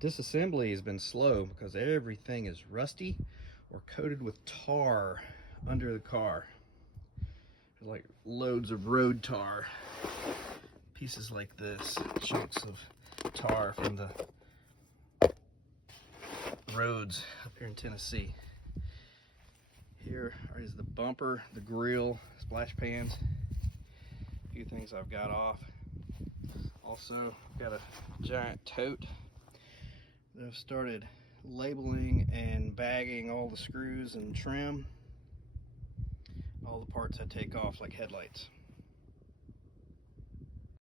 Disassembly has been slow because everything is rusty or coated with tar under the car. There's like loads of road tar, pieces like this, chunks of tar from the roads up here in Tennessee. Here is the bumper, the grill, splash pans, a few things I've got off. Also got a giant tote that I've started labeling and bagging all the screws and trim, all the parts I take off, like headlights.